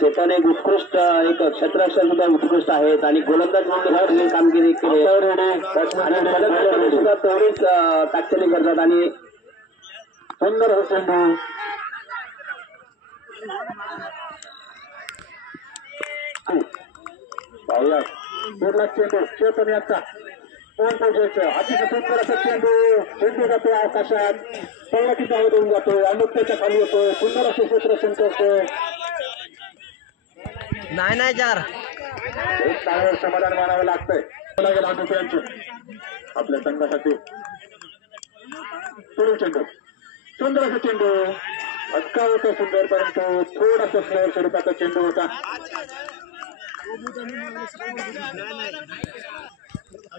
चेतन एक उत्कृष्ट एक क्षेत्ररक्षक सुद्धा उत्कृष्ट आहेत आणि गोलंदाज म्हणून कामगिरी केली आणि फलंदाजी सुद्धा तेवढीच ताकदीने करतात आणि सुंदर हो चेंडू पाहूया दुर्लक्ष चेंडू चेतन यांचा कोण पोहोचायचं अतिशय सुंदर असा चेंडू जातो आकाशात संगती धावत होऊन जातो अनुत्याच्या खाली येतोय सुंदर असे क्षेत्ररक्षण करतोय नाही चार एक ताळ्यावर समाधान मानावं लागतंय लागेल अनुत्यांचं आपल्या संघासाठी पुढील चेंडू सुंदर असा चेंडू अटका होता सुंदर परंतु थोडासा स्लोअर स्वरूपाचा चेंडू होता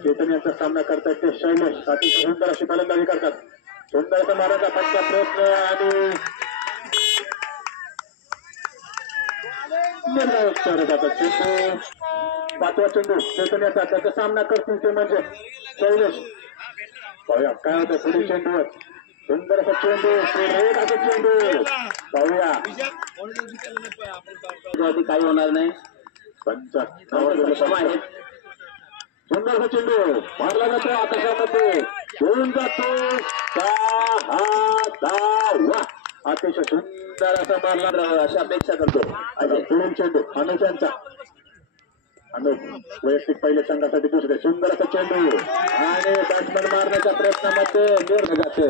चेतन यांचा सामना करतात ते शैलेश अतिशय सुंदर अशी फलंदाजी करतात सुंदर असा मारायचा फटका प्रयत्न आणि चेंडू पाचवा चेंडू चेतन याचा त्याचा सामना करतील ते म्हणजे शैलेश पाहूया काय होतं पुढील चेंडूवर सुंदर असा चेंडू चेंडू पाहूया काही होणार नाही पंच आहेत सुंदर चेंडू मारला जातो आकाशामध्ये घेऊन जातो अतिशय सुंदर असा मारला अशी अपेक्षा करतो पुढील चेंडू अनुजांचा वैयक्तिक पहिल्या संघासाठी दुसरे सुंदर असा चेंडू आणि बॅट्समन मारण्याच्या प्रयत्नामध्ये निर्णयाचे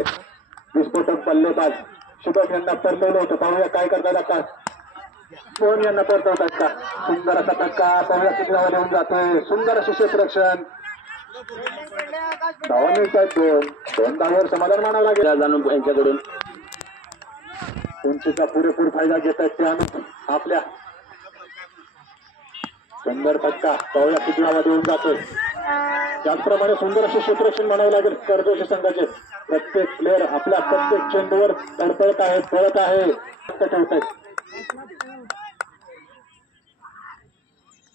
विस्फोटक बल्लेबाज शुभम यांना परतवलं होतं पाहूया काय करतात आता कोण यांना परतवतात का सुंदर असा धक्का पाहूया किती धावा देऊन जातोय सुंदर असे क्षेत्ररक्षण धावा मिळतात दोन धावावर समाधान मानावं लागेल जाणून यांच्याकडून उंचीचा पुरेपूर फायदा घेत आहेत ते आपल्या सुंदर धक्का पाहूया किती धावा देऊन जातोय त्याचप्रमाणे सुंदर असे क्षेत्ररक्षण म्हणावं लागेल कर्जोशी संघाचे प्रत्येक प्लेअर आपल्या प्रत्येक चेंडूवर तडफडत आहे पळत आहे ठेवत आहेत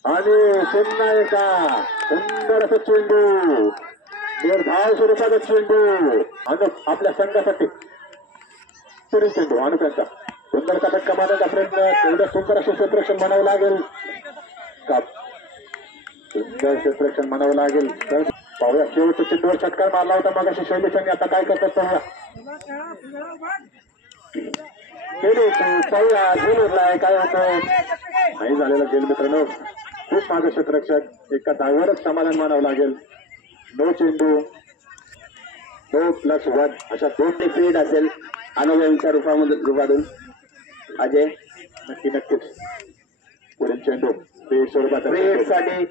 आणि पुन्हा एका सुंदर असं चेंडू निर्धाव स्वरूपाचा चेंडू आणि आपल्या संघासाठी पुढील चेंडू आणि त्यांचा सुंदरचा फटका मारण्याचा प्रयत्न तेवढं सुंदर असं क्षेत्ररक्षण म्हणावं लागेल का सुंदर क्षेत्ररक्षण म्हणावं लागेल तर पाहूया शेवटच्या चेंडूवर षटकार मारला होता मग अशी शैलेशांनी आता काय करतात पाहूया पाहूया झेलूरलाय काय होतं नाही झालेला खेळ मित्रांनो खूप मागे क्षेत्ररक्षक एका धावावरच समाधान मानावं लागेल नो चेंडू 2+1 अशा दोन पीरियड असेल अनुभवांच्या रूपातून अजय नक्कीच पुढील चेंडू ते स्वरूपाचा साठी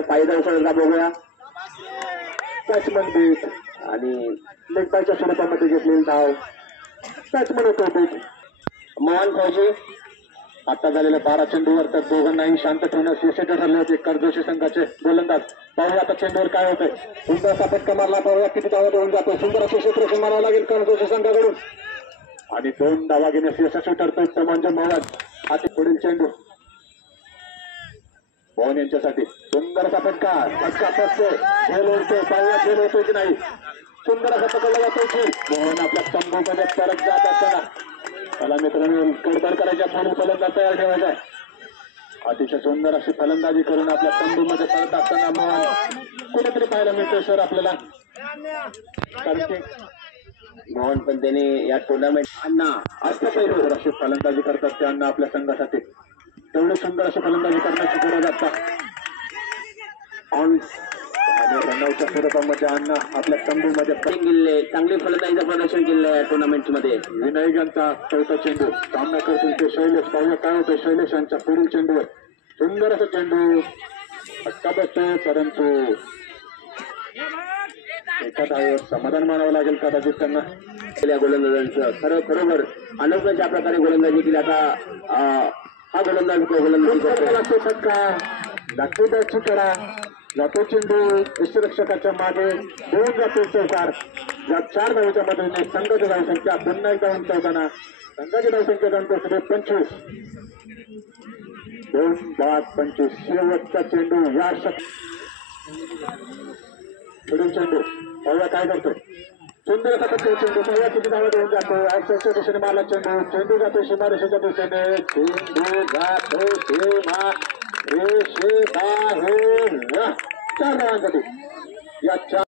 फायदा उचलला बघूया बॅट्समन बीट आणि लेग बायच्या स्वरूपामध्ये घेतलेली धाव बॅट्समन होतो बीट मोहन फौजी आता झालेल्या 12 चेंडूवर तर दोघांनाही शांत ठेवण्यास यशस्वी ठरले होते कर्जोशी संघाचे गोलंदाज पाहूया आता चेंडूवर काय होतंय सुंदर असा फटका मारला पाहूया किती धावा देऊन जातो सुंदर असे क्षेत्ररक्षण मारावं लागेल कर्जोशी संघाकडून आणि 2 धावा घेण्यास यशस्वी ठरतोय समंज मोहन आता पुढील चेंडू मोहन यांच्यासाठी सुंदर असा फटका फसतोय झेल ओढतोय पाहूया झेल होतोय की नाही सुंदर असा पकडला जातोय खेळ मोहन आपल्या स्तंभामध्ये परत जात असताना मला मित्रांनो गडबड करायच्या पूर्वी फलंदाज तयार ठेवायचा आहे अतिशय सुंदर अशी फलंदाजी करून आपल्या स्तंभूमध्ये परत असताना मोहन कुठेतरी पाहायला मिळतोय सर आपल्याला कारण की मोहन पण त्यांनी या टुर्नामेंट अण्णा असं पहिलं अशी फलंदाजी करतात ते अण्णा आपल्या संघासाठी तेवढी सुंदर अशी फलंदाजी करण्याची गरज असतात ऑन आणि रनआउटच्या स्वरूपामध्ये अण्णा आपल्या स्तंभूमध्ये किल्ले चांगली फलंदाजीचं प्रदर्शन केलं या टुर्नामेंट मध्ये विनायक यांचा चौथा चेंडू सामना करतील ते शैलेश पाहूया काय होतं शैलेश यांच्या पुढील चेंडूवर सुंदर असं चेंडू फटका बसतोय परंतु एका धावेवर समाधान मानावं लागेल कदाचित त्यांना केल्या गोलंदाजांचं खरोखर अनोख्या प्रकारे गोलंदाजी केली आता हा गोलंदाज फटका दाखवू बॅटची करा जातो चेंडू यष्टिरक्षकाच्या मागे देऊन जातो चौकार या 4 धावेच्या मदतीने संघाची धावसंख्या पुन्हा एकदा उंचावताना संघाची धावसंख्या गणतो 25 2-25 शेवटचा चेंडू या पुढील चेंडू पाहूया काय करतो सुंदर असा पत्ता चेंडू पहिल्या किती धावत होऊन जातो ऍक्सच्या दिशेने मारला चेंडू जातो सीमारेषेच्या दिशेने चेंडू जातो सीमा रेषेबाहेर 4 धावांसाठी या 4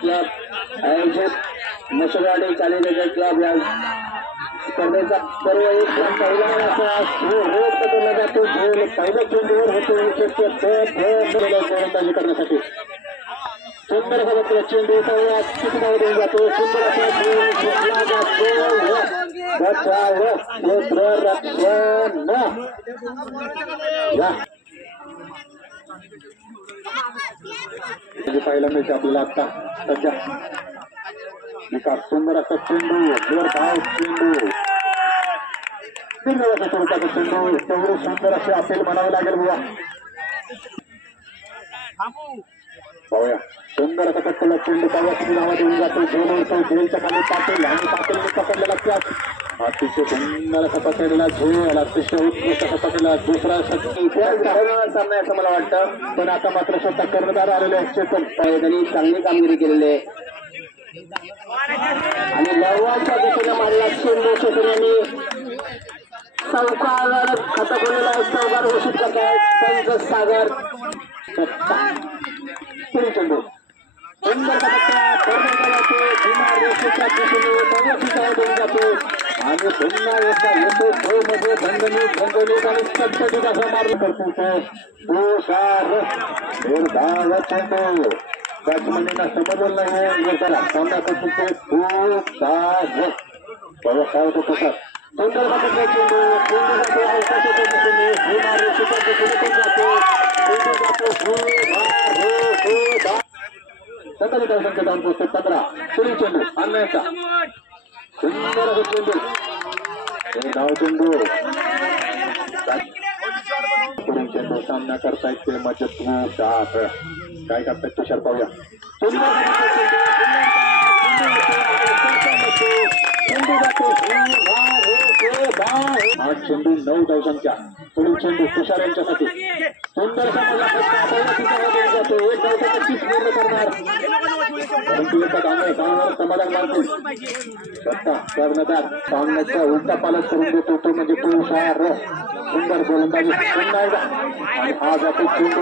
क्लब आयोजित मसोबाडी चालीनगर क्लब या स्पर्धेचा पर्व एक पहिला रोज बदलला जातो पहिल्या चेंडूवर होतो गोलंदाजी करण्यासाठी सुंदर असा चेंडू पहिल्या किती धावत होऊन जातो सुंदर असा खेळला जातो बचाव क्षेत्ररक्षण या पाहायला मिळते आपल्याला आता सध्या विकास सुंदर असा चेंडू जोरदार चेंडू दीर्घाच्या स्वरूपाचा चेंडू तेवढे सुंदर असे असेल म्हणावं लागेल बुवा पाहूया सुंदर असा पटकला चेंडू पाहूया किती नावात येऊन जातो झेल उडतो झेलच्या खाली पाटील आणि पाटीलने पकडलेला त्याच अतिशय सुंदर असा पकडलेला झेल अतिशय उत्कृष्ट असा पकडलेला दुसरा सामना असं मला वाटतं पण आता मात्र स्वतः कर्णधार आलेले आहेत चेतन त्यांनी चांगली कामगिरी केलेली आहे आणि लववाच्या दिशेने मारला चेंडू चेतन यांनी चौकार खतकलेला एक चौकार घोषित करतायत संत सागर चेंडू सुंदर जातो आणि पुन्हा एकदा येतो तो मध्ये भंगणीत आणि चटचटीत असा मारला करतो निर्धाव चेंडू बॅट्समॅनना समजलं नाही सामना करतो काय होतो तसा सुंदर चेंडू सकाळी काय संख्या जाऊन पोहोचते 15 पुढील चेंडू आणण्याचा सुंदर असा चेंडू धाव चेंडू पुढील चेंडू सामना करतायत ते मजत काय करतायत तुषार पाहूया आठ चेंडू 9 धावसंख्या पुढील चेंडू तुषार यांच्यासाठी सुंदर जातो एक धावसा 30 पूर्ण करणार परंतु एका धावावर समाधान मानतील कर्णधार सामन्याचा उलटा पालक करून देतो तो म्हणजे तुषार सुंदर गोलंदाजी पुन्हा एकदा आणि हा जातो चेंडू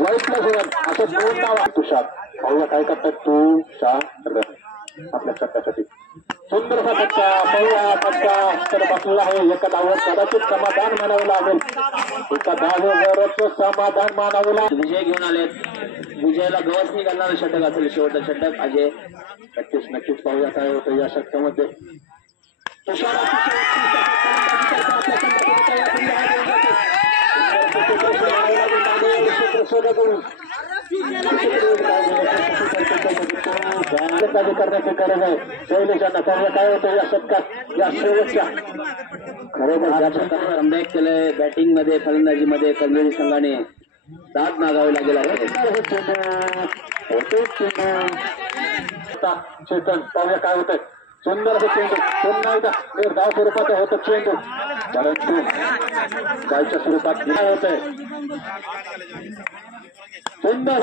वाईट असं 2 धावा तुषार पाहूया काय करतात तुषार आपल्या चक्कासाठी सुंदर असा फटका पाहूया फटका तर बसलेला आहे एका धावावर कदाचित समाधान मानावं लागेल एका धावेवरच समाधान मानावं लागेल विजय घेऊन आलेत विजयाला गवसणी करणारं षटक असेल शेवटचं षटक अजय नक्कीच पाहूया काय होतं या षटकामध्ये करण्याची गरज आहे शैलेशांना पाहूया काय होतं या षटकात या शेवटच्या खरोखर या षटकावर कमबॅक केलंय बॅटिंग मध्ये फलंदाजी मध्ये कलमेरी संघाने दाद मागावी लागेल आहे चेतन पाहूया काय होतंय सुंदर असं चेंडू पुन्हा एकदा निर्धाव स्वरूपाचं होतं चेंडू परंतु कालच्या स्वरूपात काय होतंय सुंदर